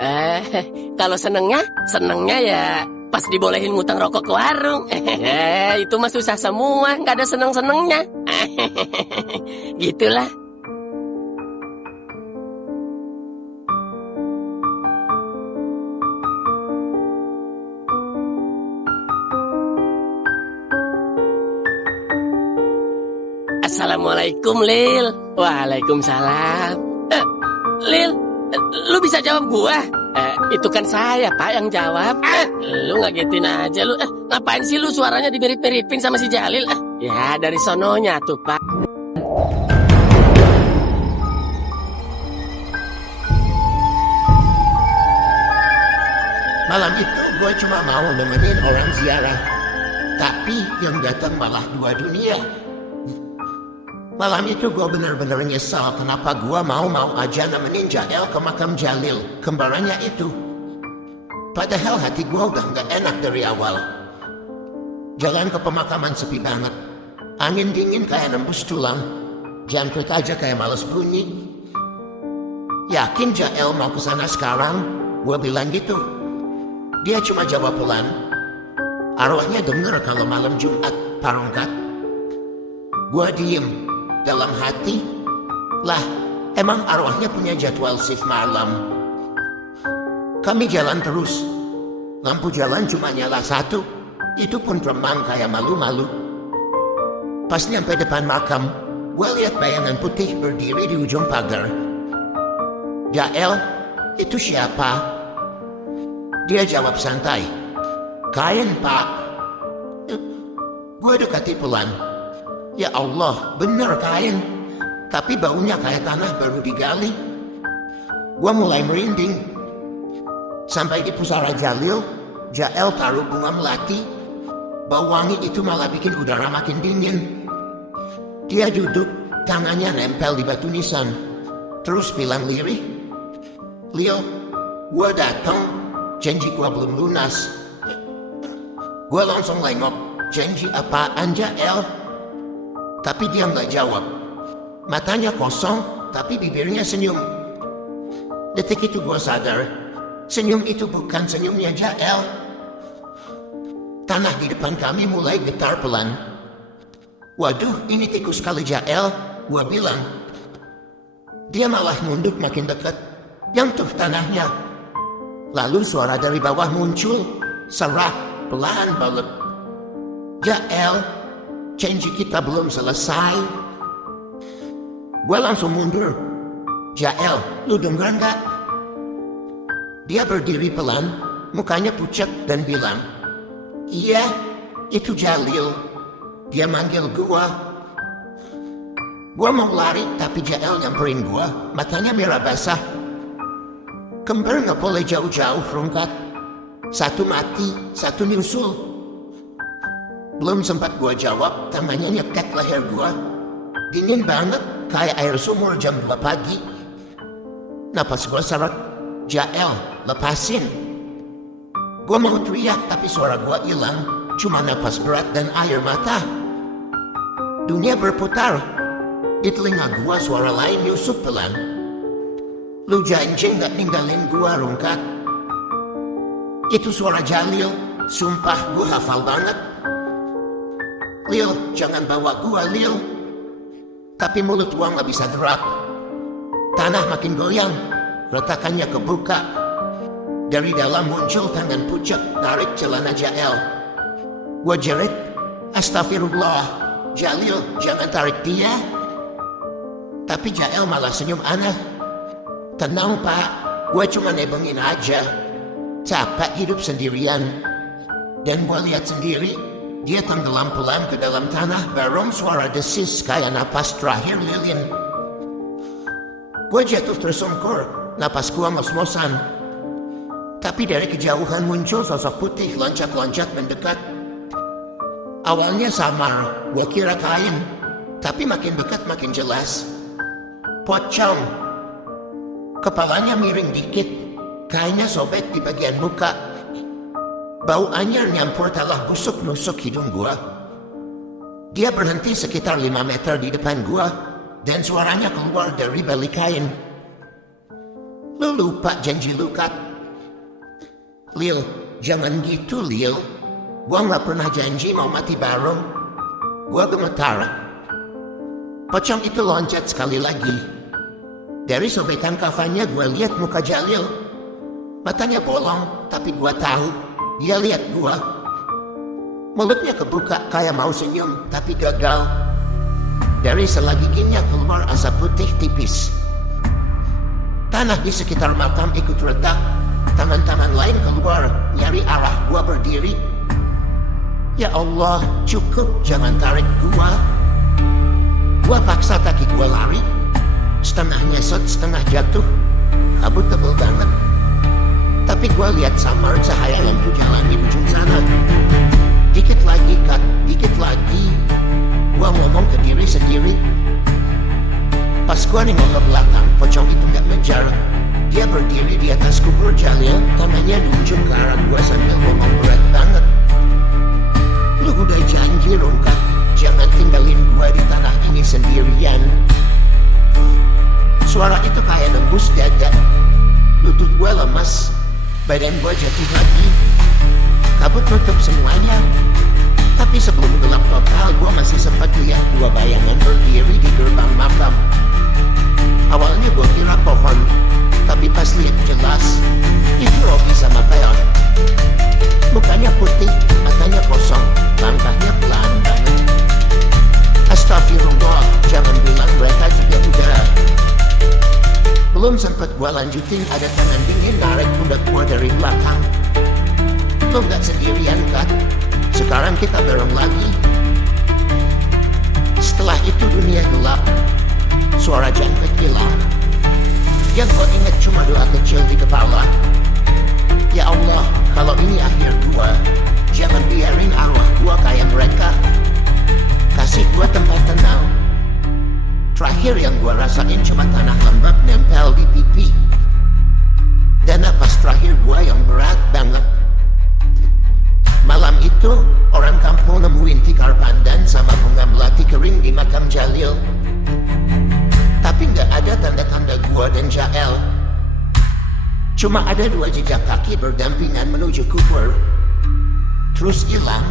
Eh, kalau senengnya ya pas dibolehin ngutang rokok ke warung. Itu mah susah semua, nggak ada seneng-senengnya. Gitulah. Assalamualaikum, Lil. Waalaikumsalam. Lil, lu bisa jawab gua? Itu kan saya, Pak, yang jawab. Lu ngagetin aja lu. Ngapain sih lu suaranya dimirip-miripin sama si Jalil? Ya, dari sononya tuh, Pak. Malam itu gue cuma mau nemenin orang ziarah. Tapi yang datang malah dua dunia. Malam itu gue bener-bener nyesal kenapa gue mau aja nemenin Jael ke makam Jalil, kembarannya itu. Padahal hati gue udah gak enak dari awal. Jalan ke pemakaman sepi banget. Angin dingin kayak nembus tulang. Jangkrik aja kayak males bunyi. Yakin Jael mau kesana sekarang? Gue bilang gitu. Dia cuma jawab pelan. Arwahnya denger kalau malam Jumat, Parongkat. Gue diem. Dalam hati, lah emang arwahnya punya jadwal shift malam. Kami jalan terus. Lampu jalan cuma nyala satu. Itu pun remang kayak malu-malu. Pas nyampe depan makam, gue lihat bayangan putih berdiri di ujung pagar. Jael, itu siapa? Dia jawab santai. Kain, Pak. Gue dekati pelan. Ya Allah, bener kain. Tapi baunya kayak tanah baru digali. Gua mulai merinding. Sampai di pusara Jalil, Jael taruh bunga melati. Bau wangi itu malah bikin udara makin dingin. Dia duduk, tangannya nempel di batu nisan. Terus bilang lirih, Lil, gua datang, janji gua belum lunas. Gua langsung lengok, janji apaan Jael? Tapi dia nggak jawab. Matanya kosong, tapi bibirnya senyum. Detik itu gue sadar, senyum itu bukan senyumnya Jael. Tanah di depan kami mulai getar pelan. Waduh, ini tikus kali Jael, gue bilang. Dia malah nunduk makin dekat. Yang tuh tanahnya. Lalu suara dari bawah muncul, serak, pelan banget. Jael, janji kita belum selesai. Gue langsung mundur. Jael, lu denger gak? Dia berdiri pelan, mukanya pucat dan bilang, iya, itu Jalil. Dia manggil gue. Gue mau lari, tapi Jael nyamperin gue, matanya merah basah. Kembar gak boleh jauh-jauh, Rungkat. Satu mati, satu nyusul. Belum sempat gua jawab, tangannya nyekat leher gua. Dingin banget, kayak air sumur jam 2 pagi. Napas gua seret. Jael, lepasin. Gua mau teriak, tapi suara gua hilang. Cuma napas berat dan air mata. Dunia berputar. Di telinga gua suara lain nyusup pelan. Lu janji gak ninggalin gua, Rungkat. Itu suara Jalil. Sumpah gua hafal banget. Lil, jangan bawa gua, Lil. Tapi mulut gua gak bisa gerak. Tanah makin goyang. Retakannya kebuka. Dari dalam muncul tangan pucat tarik celana Jael. Gua jerit, astagfirullah. Jalil, jangan tarik dia. Tapi Jael malah senyum aneh. Tenang, Pak. Gua cuma nebengin aja. Capek hidup sendirian. Dan gua lihat sendiri, dia tenggelam pelan ke dalam tanah bareng suara desis kayak napas terakhir lilin. Gue jatuh tersungkur, napas gue ngos-ngosan. Tapi dari kejauhan muncul sosok putih loncat-loncat mendekat. Awalnya samar, gue kira kain. Tapi makin dekat makin jelas. Pocong. Kepalanya miring dikit, kainnya sobek di bagian muka. Bau anyir nyampur talah busuk nusuk hidung gua. Dia berhenti sekitar 5 meter di depan gua, dan suaranya keluar dari balik kain. Lu lupa janji lu, Kat. Lil, jangan gitu Lil. Gua nggak pernah janji mau mati bareng. Gua gemetar. Pocong itu loncat sekali lagi. Dari sobekan kafannya gue lihat muka Jalil. Matanya bolong, tapi gue tahu dia lihat gue. Mulutnya kebuka kayak mau senyum, tapi gagal. Dari sela giginya keluar asap putih tipis. Tanah di sekitar makam ikut retak. Tangan-tangan lain keluar, nyari arah gue berdiri. Ya Allah, cukup, jangan tarik gue. Gue paksa kaki gue lari. Setengah nyesot, setengah jatuh. Kabut tebel banget. Tapi gue lihat samar cahaya lampu jalan di ujung sana. Dikit lagi, Kak, dikit lagi. Gue ngomong ke diri sendiri. Pas gue nengok ke belakang, pocong itu gak ngejar. Dia berdiri di atas kubur Jalil, tangannya diujung ke arah gue sambil ngomong berat banget. Lu udah janji dong, Kak, jangan tinggalin gue di tanah ini sendirian. Suara itu kayak nembus dada. Lutut gue lemas, badan gue jatuh lagi. Kabut nutup semuanya. Tapi sebelum gelap total, gue masih sempat lihat dua bayangan berdiri di gerbang makam. Awalnya gue kira pohon, tapi pas lihat jelas, itu Robi sama Peon. Mukanya putih, matanya kosong, langkahnya pelan banget. Astagfirullah, jangan bilang mereka juga udah. Belum sempat gua lanjutin, ada tangan dingin narik pundak gua dari belakang. Lu gak sendirian, Kak. Sekarang kita bareng lagi. Setelah itu dunia gelap. Suara jangkrik hilang. Yang gua ingat cuma doa kecil di kepala. Ya Allah, kalau ini akhir gua, jangan biarin arwah gua kayak mereka. Kasih gua tempat tenang. Terakhir yang gua rasain cuma tanah lembab nempel di pipi. Dan napas terakhir gua yang berat banget. Malam itu, orang kampung nemuin tikar pandan sama bunga melati kering di makam Jalil. Tapi nggak ada tanda-tanda gua dan Jael. Cuma ada dua jejak kaki berdampingan menuju kubur. Terus hilang.